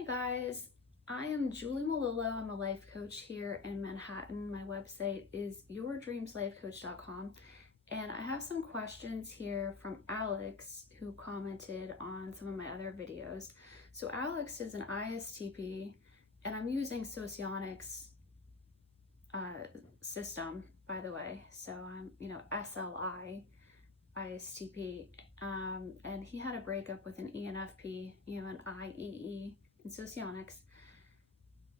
Hey guys, I am Julie Malillo. I'm a life coach here in Manhattan. My website is yourdreamslifecoach.com, and I have some questions here from Alex, who commented on some of my other videos. So Alex is an ISTP, and I'm using Socionics system, by the way. So I'm, SLI ISTP, and he had a breakup with an ENFP, an IEE in Socionics.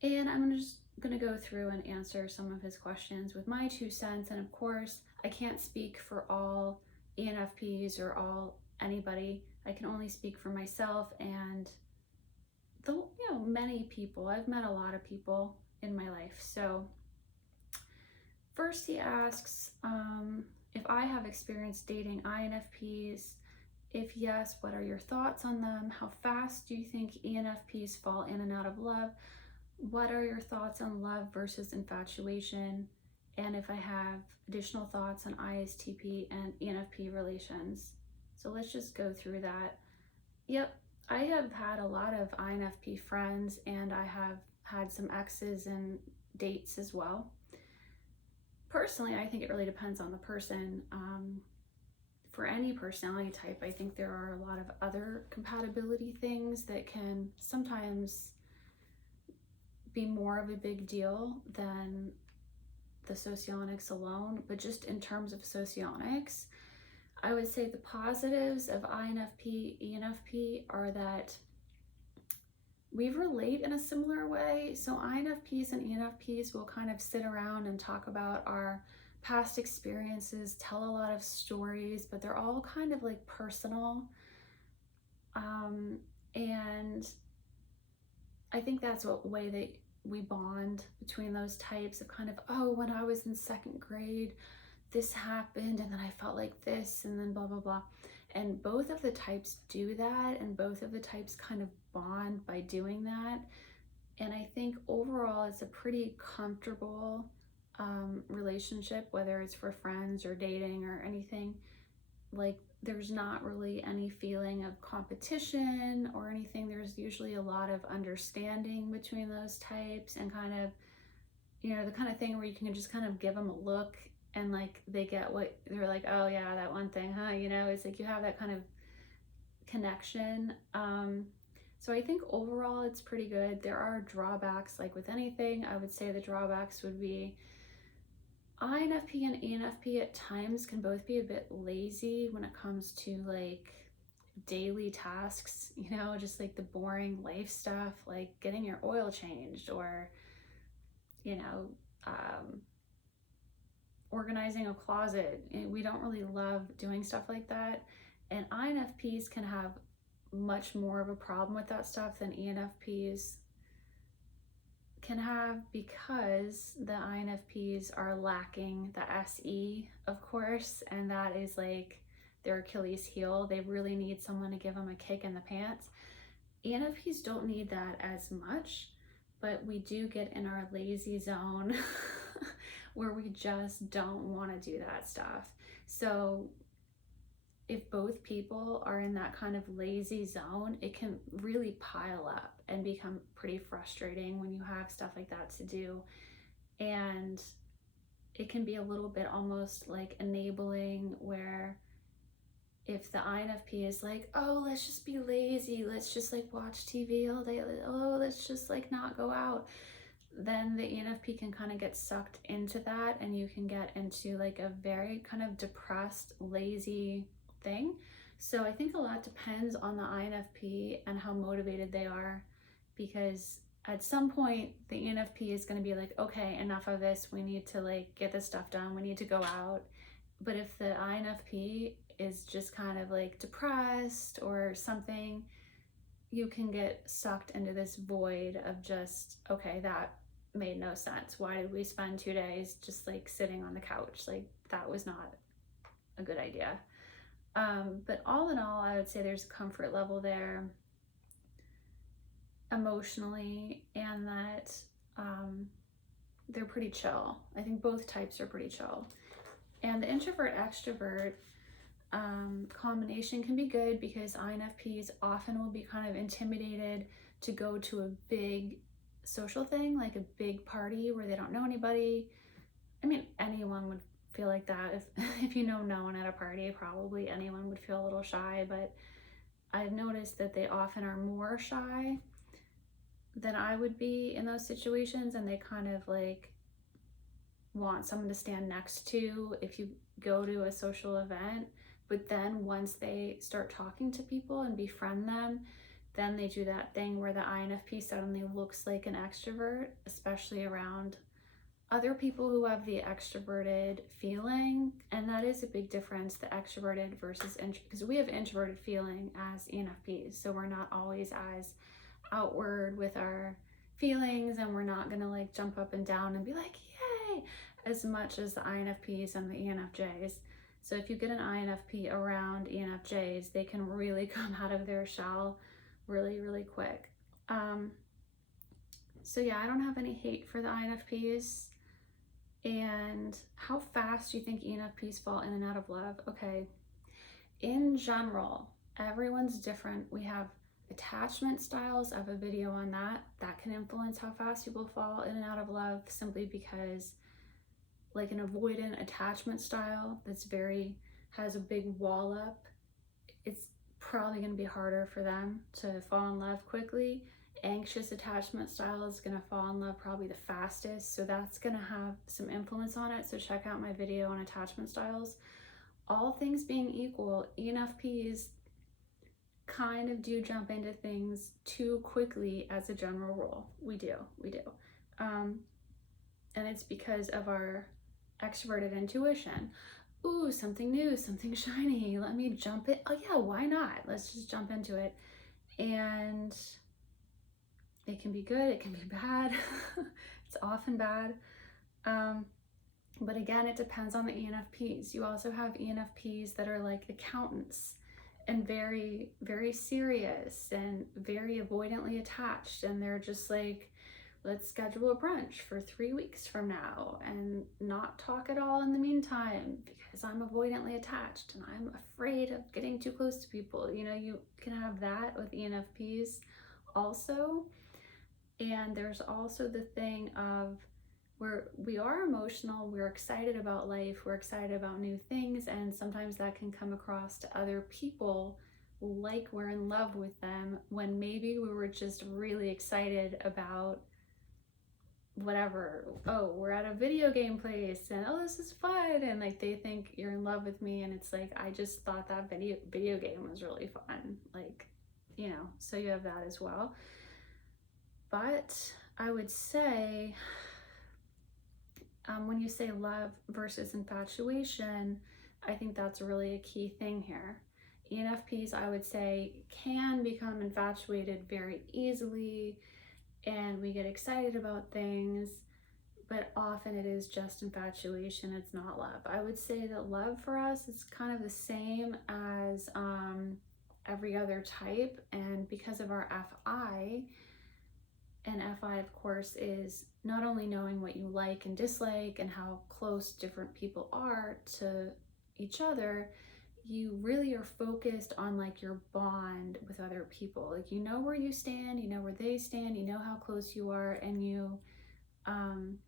And I'm just going to go through and answer some of his questions with my 2 cents. And of course, I can't speak for all ENFPs or anybody. I can only speak for myself and many people. I've met a lot of people in my life. So first he asks, if I have experience dating INFPs. If yes, what are your thoughts on them? How fast do you think ENFPs fall in and out of love? What are your thoughts on love versus infatuation? And if I have additional thoughts on ISTP and ENFP relations. So let's just go through that. Yep, I have had a lot of INFP friends, and I have had some exes and dates as well. Personally, I think it really depends on the person. For any personality type, I think there are a lot of other compatibility things that can sometimes be more of a big deal than the Socionics alone. But just in terms of Socionics, I would say the positives of INFP, ENFP are that we relate in a similar way. So INFPs and ENFPs will kind of sit around and talk about our past experiences, tell a lot of stories, but they're all kind of like personal. And I think that's what way that we bond between those types of kind of, oh, when I was in second grade, this happened, and then I felt like this, and then blah, blah, blah. And both of the types do that, and both of the types kind of bond by doing that. And I think overall it's a pretty comfortable relationship, whether it's for friends or dating or anything. Like, there's not really any feeling of competition or anything. There's usually a lot of understanding between those types, and kind of, the kind of thing where you can just kind of give them a look and like they get what they're like, oh yeah, that one thing, huh? It's like you have that kind of connection. So I think overall it's pretty good. There are drawbacks, like with anything. I would say the drawbacks would be INFP and ENFP at times can both be a bit lazy when it comes to like daily tasks, just like the boring life stuff, like getting your oil changed, or organizing a closet. We don't really love doing stuff like that. And INFPs can have much more of a problem with that stuff than ENFPs can have, because the INFPs are lacking the SE, of course, and that is like their Achilles heel. They really need someone to give them a kick in the pants. ENFPs don't need that as much, but we do get in our lazy zone where we just don't want to do that stuff. So if both people are in that kind of lazy zone, it can really pile up and become pretty frustrating when you have stuff like that to do. And it can be a little bit almost like enabling, where if the INFP is like, oh, let's just be lazy, let's just like watch TV all day, oh, let's just like not go out, then the ENFP can kind of get sucked into that, and you can get into like a very kind of depressed, lazy thing. So I think a lot depends on the INFP and how motivated they are, because at some point the ENFP is going to be like, okay, enough of this, we need to like get this stuff done, we need to go out. But if the INFP is just kind of like depressed or something, you can get sucked into this void of just, okay, that made no sense. Why did we spend 2 days just like sitting on the couch? Like, that was not a good idea. But all in all, I would say there's a comfort level there emotionally, and that they're pretty chill. I think both types are pretty chill. And the introvert extrovert combination can be good, because INFPs often will be kind of intimidated to go to a big social thing, like a big party where they don't know anybody. I mean, anyone would feel like that. If you know no one at a party, probably anyone would feel a little shy, but I've noticed that they often are more shy than I would be in those situations, and they kind of like want someone to stand next to if you go to a social event. But then once they start talking to people and befriend them, then they do that thing where the INFP suddenly looks like an extrovert, especially around other people who have the extroverted feeling. And that is a big difference, the extroverted versus because we have introverted feeling as ENFPs, so we're not always as outward with our feelings, and we're not gonna like jump up and down and be like yay as much as the INFPs and the ENFJs. So if you get an INFP around ENFJs, they can really come out of their shell really quick. So yeah, I don't have any hate for the INFPs. And how fast do you think ENFPs fall in and out of love? Okay, in general, everyone's different. We have attachment styles. I have a video on that. That can influence how fast people fall in and out of love, simply because like an avoidant attachment style has a big wall up, it's probably going to be harder for them to fall in love quickly. Anxious attachment style is going to fall in love probably the fastest, so that's going to have some influence on it. So check out my video on attachment styles. All things being equal, ENFPs kind of do jump into things too quickly as a general rule. We do. And it's because of our extroverted intuition. Ooh, something new, something shiny, let me jump it. Oh yeah, why not? Let's just jump into it. And it can be good, it can be bad. It's often bad. But again, it depends on the ENFPs. You also have ENFPs that are like accountants and very serious and very avoidantly attached, and they're just like, let's schedule a brunch for 3 weeks from now and not talk at all in the meantime because I'm avoidantly attached and I'm afraid of getting too close to people. You know, you can have that with ENFPs also. And there's also the thing of where we are emotional, we're excited about life, we're excited about new things, and sometimes that can come across to other people like we're in love with them, when maybe we were just really excited about whatever. Oh, we're at a video game place and oh, this is fun, and like they think you're in love with me, and it's like, I just thought that video game was really fun, like, you know. So you have that as well. But I would say when you say love versus infatuation, I think that's really a key thing here. ENFPs, I would say, can become infatuated very easily, and we get excited about things, but often it is just infatuation, it's not love. I would say that love for us is kind of the same as every other type, and because of our FI, and FI, of course, is not only knowing what you like and dislike and how close different people are to each other, you really are focused on like your bond with other people. Like, you know where you stand, you know where they stand, you know how close you are, and you kind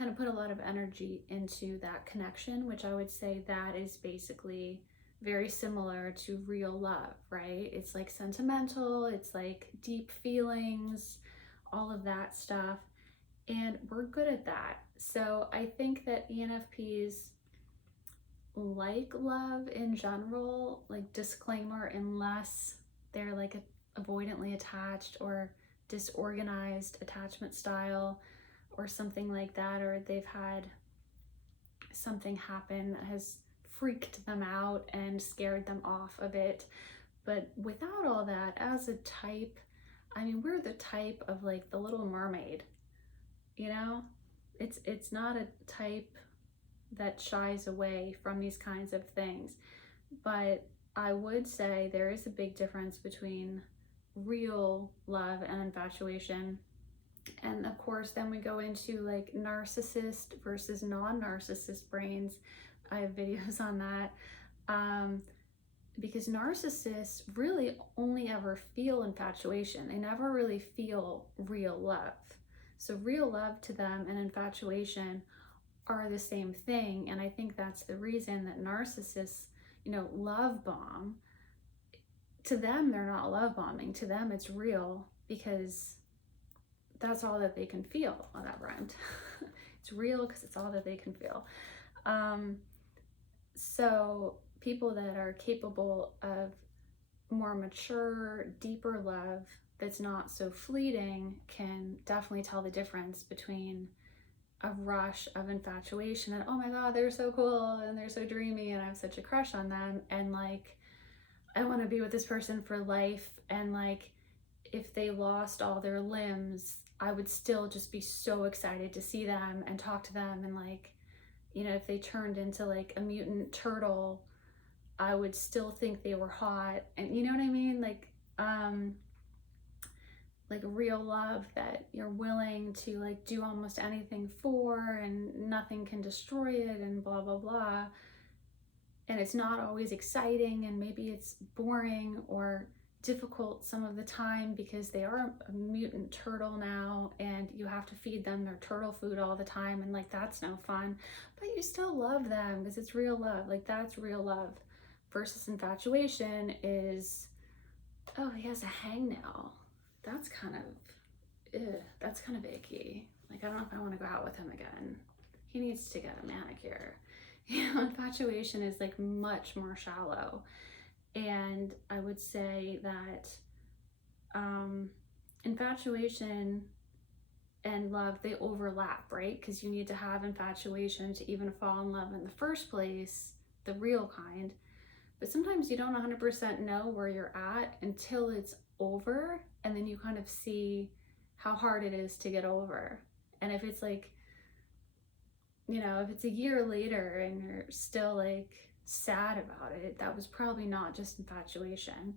of put a lot of energy into that connection, which I would say that is basically very similar to real love, right? It's like sentimental, it's like deep feelings, all of that stuff, and we're good at that. So I think that ENFPs like love in general, like disclaimer, unless they're like avoidantly attached or disorganized attachment style or something like that, or they've had something happen that has freaked them out and scared them off a bit. But without all that, as a type, I mean, we're the type of like the Little Mermaid, you know? It's not a type that shies away from these kinds of things. But I would say there is a big difference between real love and infatuation. And of course, then we go into like narcissist versus non-narcissist brains. I have videos on that. because narcissists really only ever feel infatuation. They never really feel real love. So real love to them and infatuation are the same thing. And I think that's the reason that narcissists, love bomb. To them, they're not love bombing. To them, it's real because that's all that they can feel. Oh, that rhymed. It's real because it's all that they can feel. So people that are capable of more mature, deeper love that's not so fleeting can definitely tell the difference between a rush of infatuation and, oh my God, they're so cool and they're so dreamy and I have such a crush on them, and like, I want to be with this person for life, and like, if they lost all their limbs, I would still just be so excited to see them and talk to them, and like, if they turned into like a mutant turtle, I would still think they were hot. And you know what I mean? Like real love that you're willing to like do almost anything for, and nothing can destroy it, and blah, blah, blah. And it's not always exciting, and maybe it's boring or difficult some of the time because they are a mutant turtle now and you have to feed them their turtle food all the time, and like, that's no fun, but you still love them because it's real love. Like, that's real love. Versus infatuation is, oh, he has a hangnail, that's kind of icky. Like, I don't know if I want to go out with him again. He needs to get a manicure. Infatuation is like much more shallow. And I would say that infatuation and love, they overlap, right? Because you need to have infatuation to even fall in love in the first place, the real kind. But sometimes you don't 100% know where you're at until it's over, and then you kind of see how hard it is to get over. And if it's like, if it's a year later and you're still like sad about it, that was probably not just infatuation.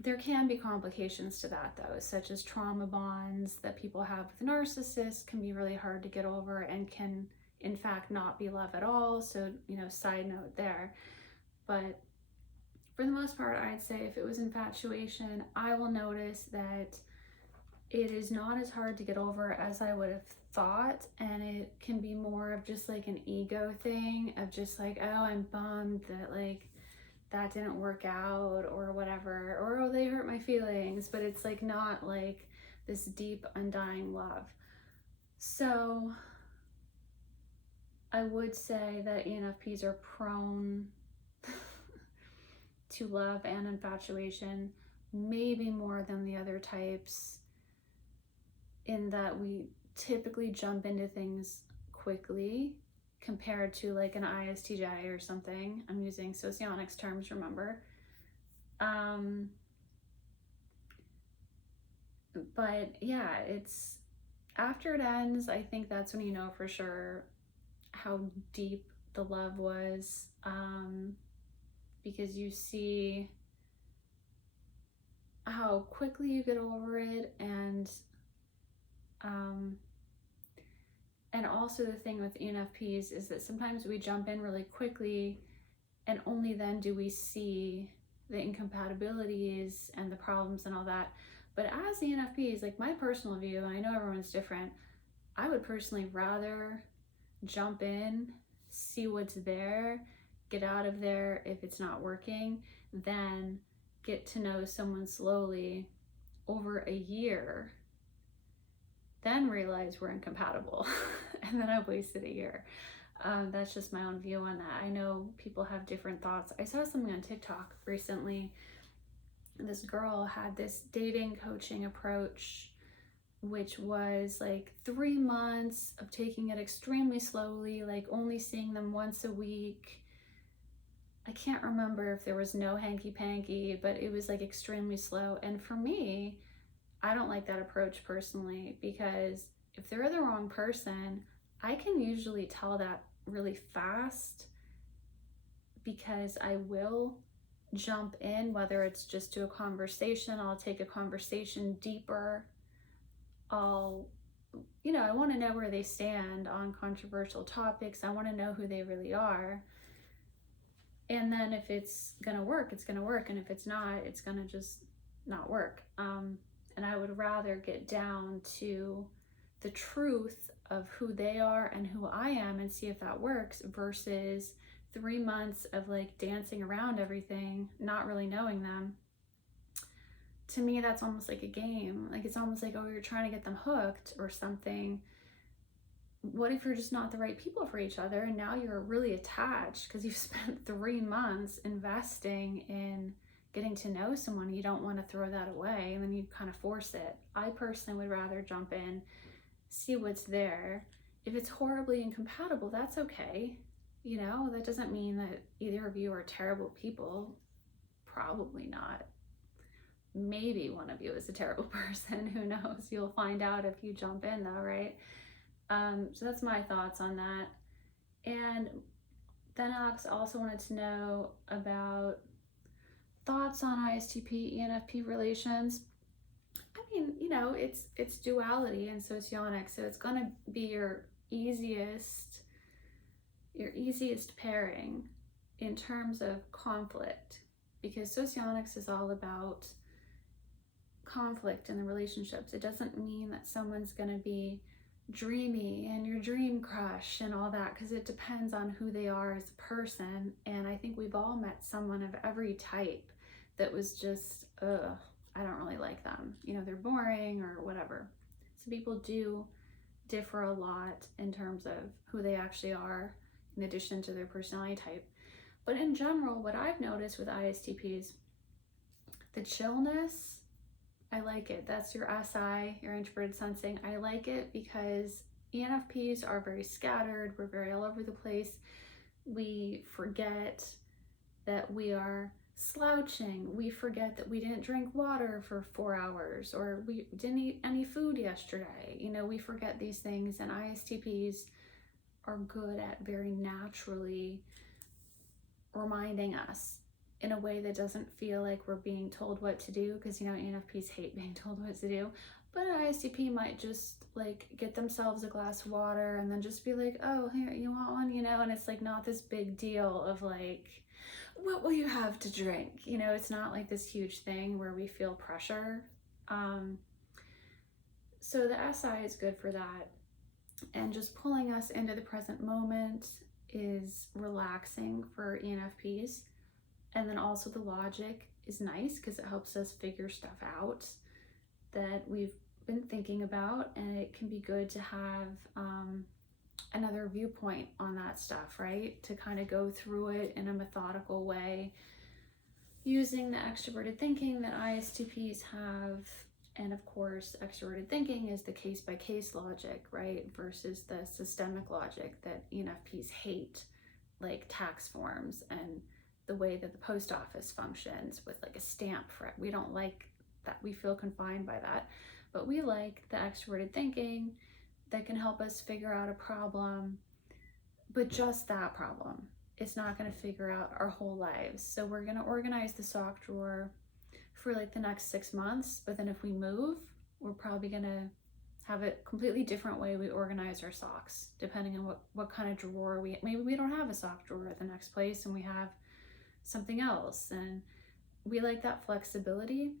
There can be complications to that though, such as trauma bonds that people have with narcissists can be really hard to get over and can in fact not be love at all. So, side note there. But for the most part, I'd say if it was infatuation, I will notice that it is not as hard to get over as I would have thought, and it can be more of just like an ego thing of just like, oh, I'm bummed that like that didn't work out or whatever, or oh, they hurt my feelings, but it's like not like this deep undying love. So I would say that ENFPs are prone to love and infatuation, maybe more than the other types, in that we typically jump into things quickly compared to like an ISTJ or something. I'm using socionics terms, remember. But yeah, it's after it ends, I think that's when you know for sure how deep the love was, because you see how quickly you get over it, and also the thing with ENFPs is that sometimes we jump in really quickly and only then do we see the incompatibilities and the problems and all that. But as ENFPs, like my personal view, and I know everyone's different, I would personally rather jump in, see what's there, get out of there if it's not working, than get to know someone slowly over a year, then realize we're incompatible, and then I've wasted a year. That's just my own view on that. I know people have different thoughts. I saw something on TikTok recently. This girl had this dating coaching approach, which was like 3 months of taking it extremely slowly, like only seeing them once a week. I can't remember if there was no hanky-panky, but it was like extremely slow. And for me, I don't like that approach personally, because if they're the wrong person, I can usually tell that really fast, because I will jump in, whether it's just to a conversation, I'll take a conversation deeper. I want to know where they stand on controversial topics. I want to know who they really are. And then if it's gonna work, it's gonna work, and if it's not, it's gonna just not work. And I would rather get down to the truth of who they are and who I am and see if that works, versus 3 months of like dancing around everything, not really knowing them. To me, that's almost like a game. Like, it's almost like, oh, you're trying to get them hooked or something. What if you're just not the right people for each other, and now you're really attached because you've spent 3 months investing in getting to know someone? You don't want to throw that away, and then you kind of force it. I personally would rather jump in, see what's there. If it's horribly incompatible, that's okay. You know, that doesn't mean that either of you are terrible people. Probably not. Maybe one of you is a terrible person. Who knows? You'll find out if you jump in, though, right? So that's my thoughts on that. And then Alex also wanted to know about thoughts on ISTP ENFP relations. I mean, you know, it's duality and socionics, so it's gonna be your easiest pairing in terms of conflict, because socionics is all about conflict in the relationships. It doesn't mean that someone's gonna be dreamy and your dream crush and all that, because it depends on who they are as a person. And I think we've all met someone of every type that was just, I don't really like them. You know, they're boring or whatever. So people do differ a lot in terms of who they actually are, in addition to their personality type. But in general, what I've noticed with ISTPs, the chillness, I like it. That's your SI, your introverted sensing. I like it because ENFPs are very scattered. We're very all over the place. We forget that we are slouching. We forget that we didn't drink water for 4 hours, or we didn't eat any food yesterday. You know, we forget these things, and ISTPs are good at very naturally reminding us in a way that doesn't feel like we're being told what to do, because, you know, ENFPs hate being told what to do. But an ISTP might just like get themselves a glass of water and then just be like, oh, here, you want one? You know, and it's like not this big deal of like, what will you have to drink? You know, it's not like this huge thing where we feel pressure. So the SI is good for that. And just pulling us into the present moment is relaxing for ENFPs. And then also the logic is nice because it helps us figure stuff out that we've been thinking about, and it can be good to have another viewpoint on that stuff, right? To kind of go through it in a methodical way, using the extroverted thinking that ISTPs have. And of course, extroverted thinking is the case-by-case logic, right? Versus the systemic logic that ENFPs hate, like tax forms and the way that the post office functions with like a stamp for it. We don't like that. We feel confined by that. But we like the extroverted thinking that can help us figure out a problem, but just that problem. It's not going to figure out our whole lives. So we're going to organize the sock drawer for like the next 6 months, but then if we move, we're probably going to have a completely different way we organize our socks, depending on what kind of drawer maybe we don't have a sock drawer at the next place and we have something else. And we like that flexibility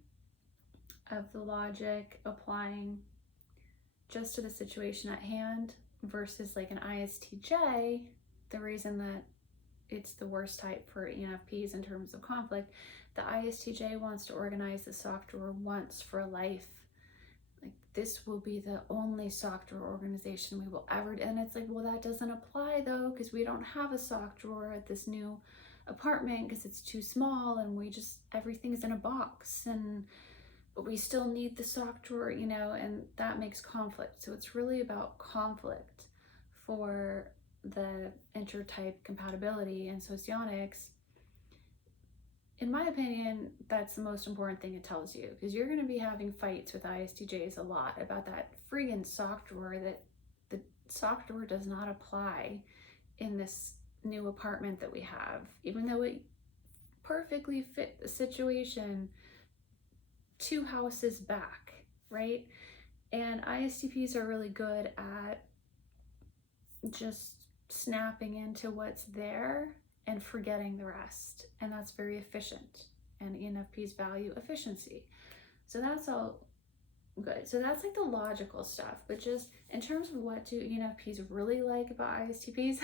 of the logic applying just to the situation at hand, versus like an ISTJ. The reason that it's the worst type for ENFPs in terms of conflict, the ISTJ wants to organize the sock drawer once for life. Like, this will be the only sock drawer organization we will ever do. And it's like, well, that doesn't apply though, because we don't have a sock drawer at this new apartment because it's too small, and everything's in a box, but we still need the sock drawer, you know, and that makes conflict. So it's really about conflict for the intertype compatibility and socionics. In my opinion, that's the most important thing it tells you, because you're going to be having fights with ISTJs a lot about that friggin' sock drawer, that the sock drawer does not apply in this new apartment that we have, even though it perfectly fit the situation 2 houses back, right? And ISTPs are really good at just snapping into what's there and forgetting the rest. And that's very efficient. And ENFPs value efficiency. So that's all good. So that's like the logical stuff. But just in terms of what do ENFPs really like about ISTPs,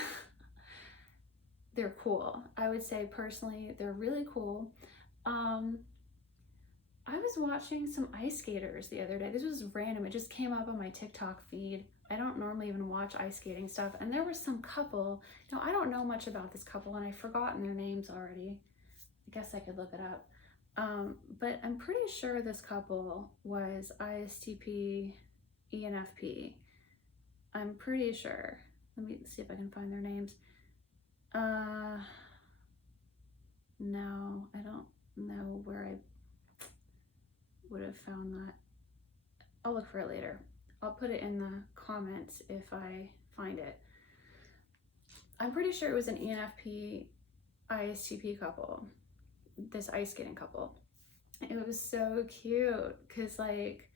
they're cool. I would say personally, they're really cool. I was watching some ice skaters the other day. This was random. It just came up on my TikTok feed. I don't normally even watch ice skating stuff. And there was some couple, I don't know much about this couple and I've forgotten their names already. I guess I could look it up. But I'm pretty sure this couple was ISTP, ENFP. I'm pretty sure. Let me see if I can find their names. No, I don't know where I would have found that. I'll look for it later. I'll put it in the comments if I find it. I'm pretty sure it was an ENFP ISTP couple, this ice skating couple. It was so cute because like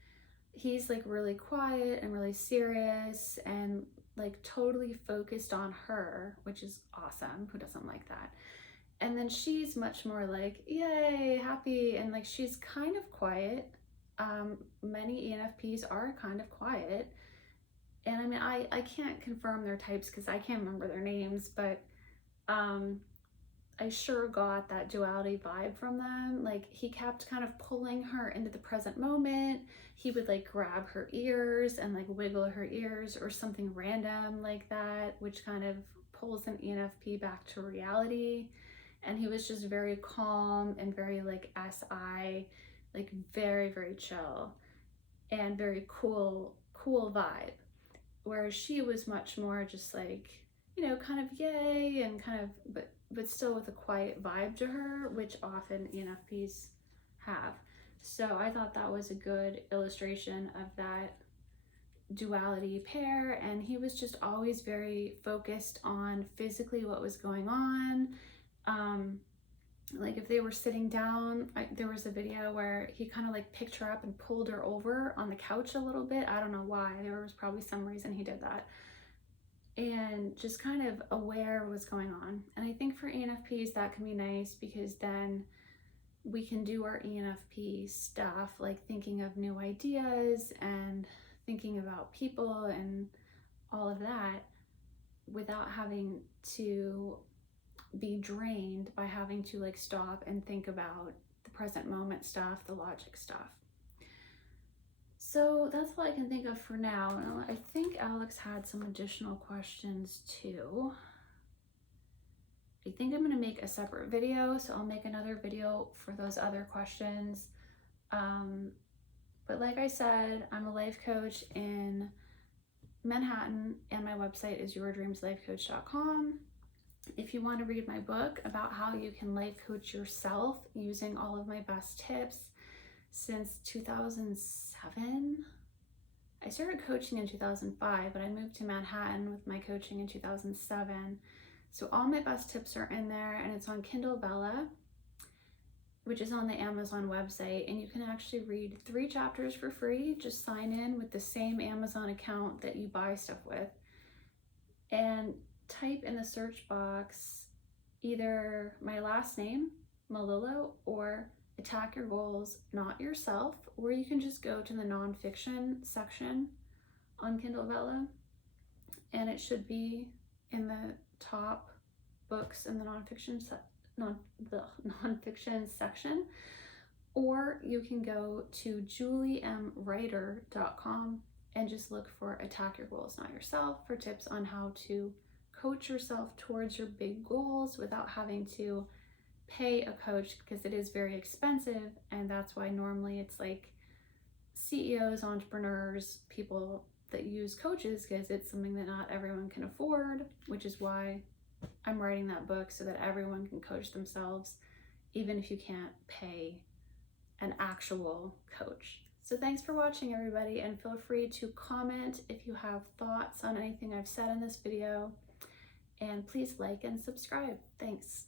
he's like really quiet and really serious and like totally focused on her, which is awesome. Who doesn't like that? And then she's much more like, yay, happy, and like she's kind of quiet. Many ENFPs are kind of quiet. And I mean, I can't confirm their types because I can't remember their names, but I sure got that duality vibe from them. Like he kept kind of pulling her into the present moment. He would like grab her ears and like wiggle her ears or something random like that, which kind of pulls an ENFP back to reality. And he was just very calm and very like SI, like very, very chill and very cool vibe. Whereas she was much more just like, kind of yay and kind of, but still with a quiet vibe to her, which often ENFPs have. So I thought that was a good illustration of that duality pair. And he was just always very focused on physically what was going on. Like if they were sitting down, there was a video where he kind of like picked her up and pulled her over on the couch a little bit. I don't know why. There was probably some reason he did that. And just kind of aware of what's going on. And I think for ENFPs that can be nice because then we can do our ENFP stuff, like thinking of new ideas and thinking about people and all of that without having to be drained by having to like stop and think about the present moment stuff, the logic stuff. So that's all I can think of for now. And I think Alex had some additional questions too. I think I'm going to make a separate video, so I'll make another video for those other questions. But like I said, I'm a life coach in Manhattan and my website is yourdreamslifecoach.com. If you want to read my book about how you can life coach yourself using all of my best tips since 2007. I started coaching in 2005, but I moved to Manhattan with my coaching in 2007. So all my best tips are in there and it's on Kindle Vella, which is on the Amazon website. And you can actually read 3 chapters for free. Just sign in with the same Amazon account that you buy stuff with. And type in the search box either my last name, Malillo, or Attack Your Goals, Not Yourself, or you can just go to the nonfiction section on Kindle Vella and it should be in the top books in the nonfiction section, or you can go to juliemwriter.com and just look for Attack Your Goals, Not Yourself for tips on how to coach yourself towards your big goals without having to pay a coach, because it is very expensive. And that's why normally it's like CEOs, entrepreneurs, people that use coaches, because it's something that not everyone can afford, which is why I'm writing that book so that everyone can coach themselves, even if you can't pay an actual coach. So thanks for watching, everybody, and feel free to comment if you have thoughts on anything I've said in this video. And please like and subscribe. Thanks.